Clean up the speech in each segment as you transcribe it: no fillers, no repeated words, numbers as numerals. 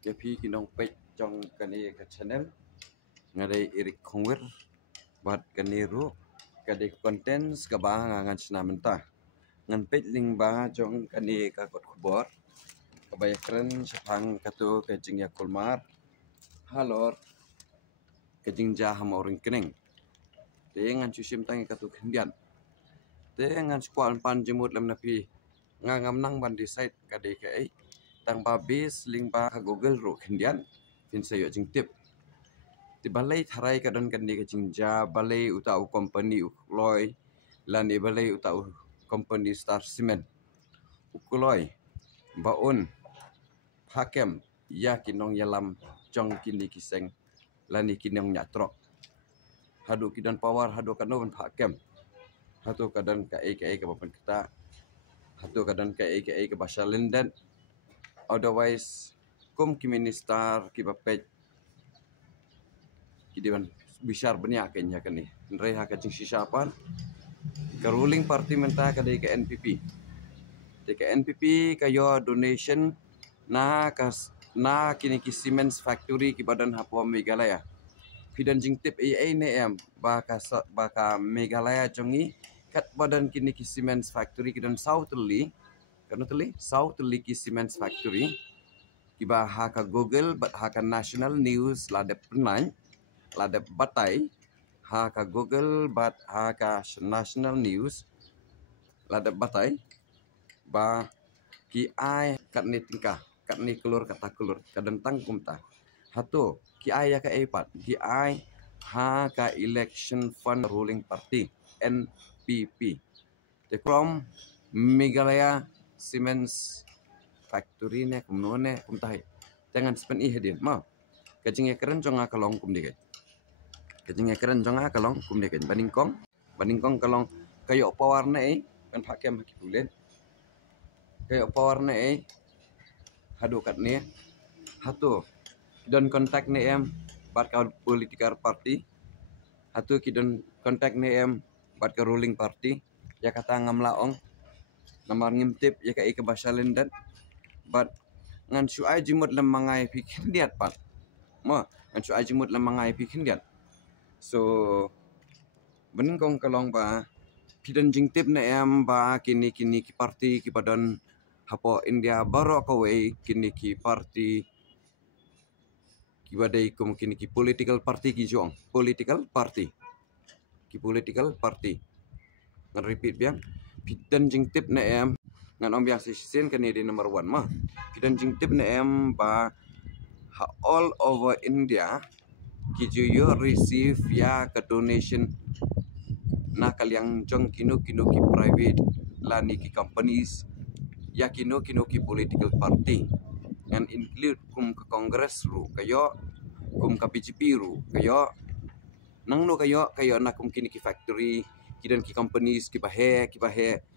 Kepi kinong page trong kani ka channel ngadai Eric Khongwer bat kani ru kadai contents ka ba ngan chna menta ngan page link ba trong kani ka kot khubor kabayakran sapang katu ka jingya kulmar halor ka jingja hamoring kening te ngan chusim tangi katu khendian te ngan skwal pan jemut lam napi ngam nang ban decide kadai ka ai tang ba base link ba ka Google ro khendian tin sayo jing tip ti balai tharai ka don kan ni ka jingja balai utau company ukloi lan i balai utau company Star Cement ukloi baun hakem ya kinong yalam jong kini kiseng lan i kinong nyatrok hadu kidan power hadu kanon hakem hatu kadan ka ai ka bapan kita hatu kadan ka ai ka basha linden otherwise kum ki minister ki bapet kidiban bishar benya kenya kani nrei ha ka jing sisapan ka ruling party menta ka dei ka NPP de ka NPP ka yo donation na kini ki cement factory ki badan hapo Meghalaya pidan jing tip ai ne em ba ka Meghalaya jongi kat badan kini ki cement factory kidan South li ki cement factory kiba ha ka Google bat ha ka national news ladep penlan ladep batai ha ka Google bat ha ka national news ladep batai ba ki ai kat ni tingkah kat ni kelur kata kelur kadentang kumta hatu ki ai ya ka epat ki ai ha ka election fund ruling party NPP the from Meghalaya Cement Factory ne kumnone kumtai jangan sepen ihedin ma kajing keren jonga kalong kum dikai kajing keren jonga kalong kum dikai baningkong kalong kayo power na kan hakem hakipulen kayo power na hadu kat ni hatu don kontak ni em bat ka political party hatu kidon kontak ni em bat ka ruling party ya kata ngamlaong namar ngimtip ya ka ika basalin dan bat ngan su ai jimut lam mangai pikin diat pat ma ngan su ai jimut lam mangai pikin diat so bening kong kalong ba pidan jingtip na em ba kini ki party ki badan hapo India baro kawe kini ki party ki badai kum kini ki political party ki jong political party ngan repeat biang pidan jingtip na em ngan om biang sin kan di number 1 mah pidan jingtip na em ba ha all over India ki yo receive ya ka donation na kalyang jong kino ki private lani ki companies ya kino ki political party ngan include kum ka congress ru kayo kum ka BJP ru kayo nang no kayo na kum kini ki factory kidan ki companies ki bahe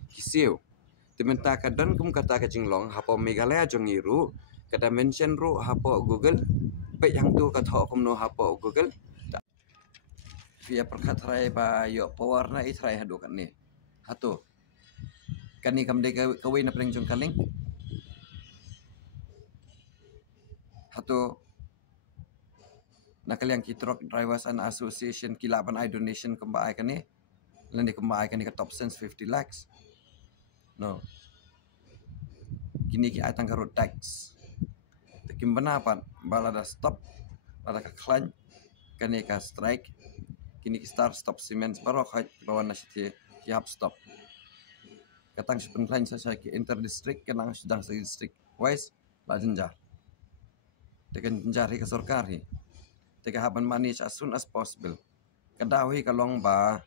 ki seo timenta kadan kum kata ka jinglong hapo Meghalaya jongiru kada mention ru hapo Google pe yang tu ka tho kum no hapo Google via perkat rai ba yo power na itrai hadu kan ni hatu kani kam de kawe na preng jong kaling hatu nakaliang ki truck drivers and association kilaban I donation kamba ai kani lan di kamba ai kani ka top sense 50 lakhs no kini ki ai tangka road tax tekim bana pan balada stop bala ka klan kani ka strike kini ki stop cement barok hai bawan na siti ki hap stop katang sipen klan sa ki inter district kanang sedang sa district wise la jenjar tekan jenjar hi ka sarkar hi teka haban manage as soon as possible kadawi kalong ba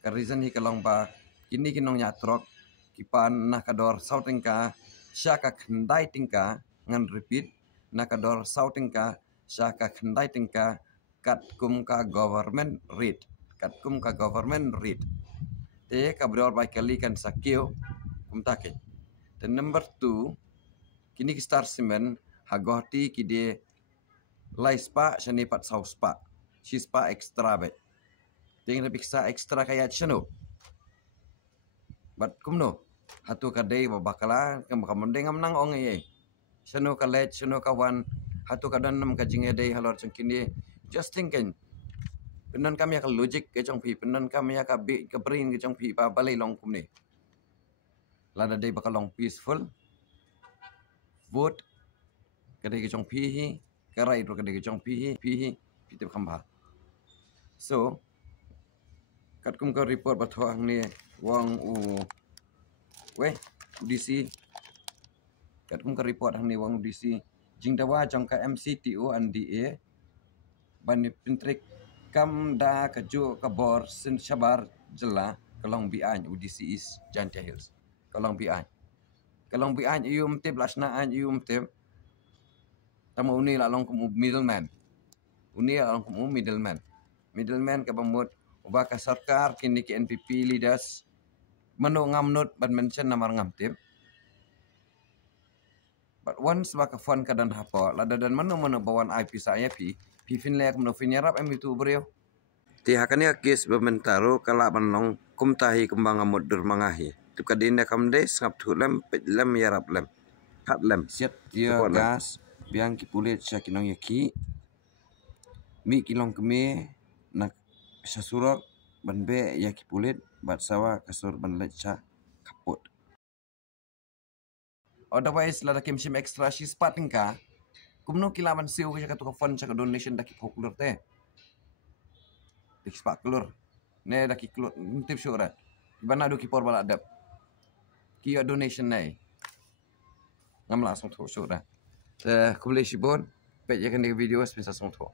ka reason hi kalong ba kini kinong nyatrok kipan nakador souting ka siya ka khandai tingka ngan repeat nakador souting ka siya ka khandai tingka kat kum ka government rate te ka brodor by kali kan sakyo kum take the number 2 kini ki Star Cement hagoti ki de laispa shani pat sauspa shispa extra be ting repiksa extra kaya chano bat kumno hatu kadai babakala kam kamondeng nang ong ye shano ka let shano ka wan hatu kadang nam kajing edai halor cengkini just thinking penan kami akan logik ke jong pi penan kami akan be ke brain ke jong pi ba balai long kum ni lada dai bakal long peaceful vote kadai ke jong pi hi karai ro kadai ke jong pi hi pitip khamba so kat kum ka report bathuang ni wang u we DC kat kum ka report hang ni wang DC jingdawa jong ka MCTO NDA ban pintrik kam da kaju kabor sin shabar jela kalong bian UDC is Jantia Hills kalong bian ium tip lasna an ium tip tama uni la long kum middleman uni la long kum middleman ka bamut uba ka sarkar kini ki NPP leaders manu ngamnut ban mention namar ngamtip but once baka fun kadan hapa lada dan manu bawan IP saya pi finlek manu finyarap itu brio ti hakani kis bementaro kala banong kumtahi kembang amut durmangahi tu kadinda kamde sngap thulam pelem yarap lem hat lem siat dia gas biang ki pulit syakinong yaki mi kilong keme nak sasurak banbe yaki pulit bat sawa kasur ban lecha kaput otherwise lada kimshim extra shi spating ka kumno kilaman siu ka tu fund sa donation daki popular te dik spak klur ne daki klur tip syurat bana do ki por bala adap ki donation nai ngam langsung tu syurat kumle shibon pe yakan video spesa song tu